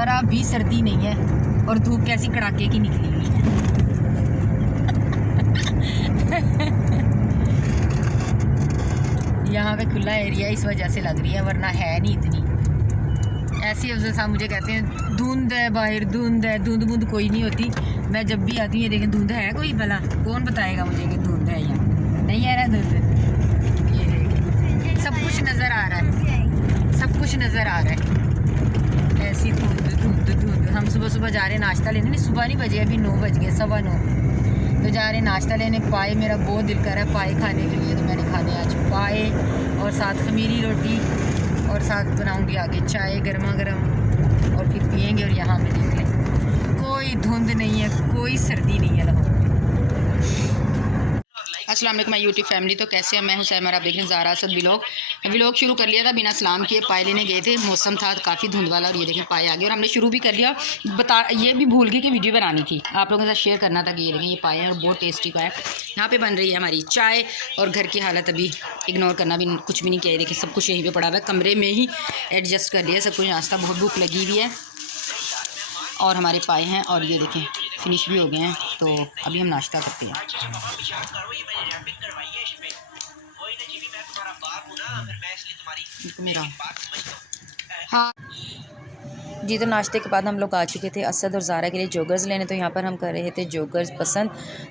ज़रा भी सर्दी नहीं है और धूप कैसी कड़ाके की निकली हुई है। यहाँ पे खुला एरिया इस वजह से लग रही है, वरना है नहीं इतनी। ऐसे अफजल साहब मुझे कहते हैं धुंध है बाहर, धुंध है, धुंध बुंध कोई नहीं होती। मैं जब भी आती हूँ ये देखें धुंध है कोई भला, कौन बताएगा मुझे कि धुंध है या नहीं आ रहा धुंध। ये देखें सब कुछ नज़र आ रहा है, सब कुछ नज़र आ रहा है। ऐसी धुंध धुंध धुंध। हम सुबह सुबह जा रहे हैं नाश्ता लेने, नहीं सुबह नहीं बजे, अभी 9 बज गए, 9:15, तो जा रहे हैं नाश्ता लेने। पाए मेरा बहुत दिल कर रहा है पाए खाने के लिए, तो मैंने खाने आज पाए और साथ खमीरी रोटी और साथ बनाऊंगी आगे चाय गर्मा गर्म और फिर पियेंगे। और यहाँ पे देख लें कोई धुंध नहीं है, कोई सर्दी नहीं है लाहौर में। अस्सलाम वालेकुम माय यूट्यूब फैमिली। तो कैसे हैं, मैं हूं सैमर, आप देख रहे हैं ज़ारा असद व्लॉग शुरू कर लिया था बिना सलाम किए। पाए लेने गए थे, मौसम था काफ़ी धुंध वाला और ये देखें पाए आ गए और हमने शुरू भी कर लिया। ये भी भूल गई कि वीडियो बनानी थी, आप लोगों के साथ शेयर करना था कि ये देखें ये पाए हैं और बहुत टेस्टी पाए। यहाँ पे बन रही है हमारी चाय और घर की हालत अभी इग्नोर करना भी कुछ भी नहीं किया। देखिए सब कुछ यहीं पर पड़ा हुआ है, कमरे में ही एडजस्ट कर लिया सब कुछ। नाश्ता बहुत भूख लगी हुई है और हमारे पाए हैं और ये देखें फिनिश भी हो गए हैं। तो अभी हम नाश्ता करते हैं। मेरा हाँ जी। तो नाश्ते के बाद हम लोग आ चुके थे असद और ज़ारा के लिए जोगर्स लेने। तो यहाँ पर हम कर रहे थे जोगर्स पसंद।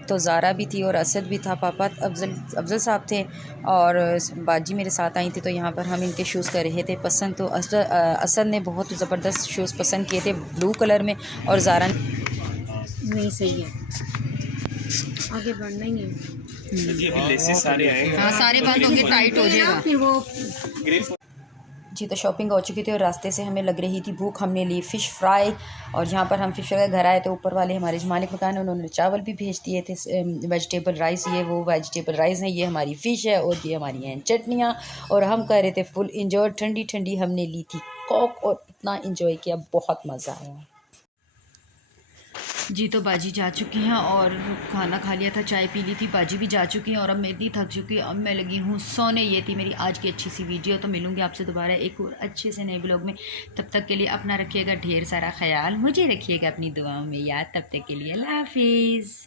तो ज़ारा भी थी और असद भी था, पापा अफजल साहब थे और बाजी मेरे साथ आई थी। तो यहाँ पर हम इनके शूज़ कर रहे थे पसंद। तो असद ने बहुत ज़बरदस्त शूज़ पसंद किए थे ब्लू कलर में और ज़ारा नहीं सही है, आगे बढ़ना ही है। हाँ सारे बात होंगे, टाइट हो जाएगा फिर वो जी। तो शॉपिंग हो चुकी थी और रास्ते से हमें लग रही थी भूख, हमने ली फ़िश फ्राई। और यहाँ पर हम फ़िश फ्राई घर आए तो ऊपर वाले हमारे मालिक मकान है, उन्होंने चावल भी भेज दिए थे, वेजिटेबल राइस। ये वो वेजिटेबल राइस है, ये हमारी फ़िश है और ये हमारी हैं चटनियाँ। और हम कर रहे थे फुल इंजॉय, ठंडी ठंडी हमने ली थी कोक और इतना इंजॉय किया, बहुत मज़ा आया जी। तो बाजी जा चुकी हैं और खाना खा लिया था, चाय पी ली थी, बाजी भी जा चुकी हैं और अब मैं इतनी थक चुकी हूँ, अब मैं लगी हूँ सोने। ये थी मेरी आज की अच्छी सी वीडियो। तो मिलूँगी आपसे दोबारा एक और अच्छे से नए ब्लॉग में। तब तक के लिए अपना रखिएगा ढेर सारा ख्याल, मुझे रखिएगा अपनी दुआओं में याद। तब तक के लिए अल्लाह हाफिज़।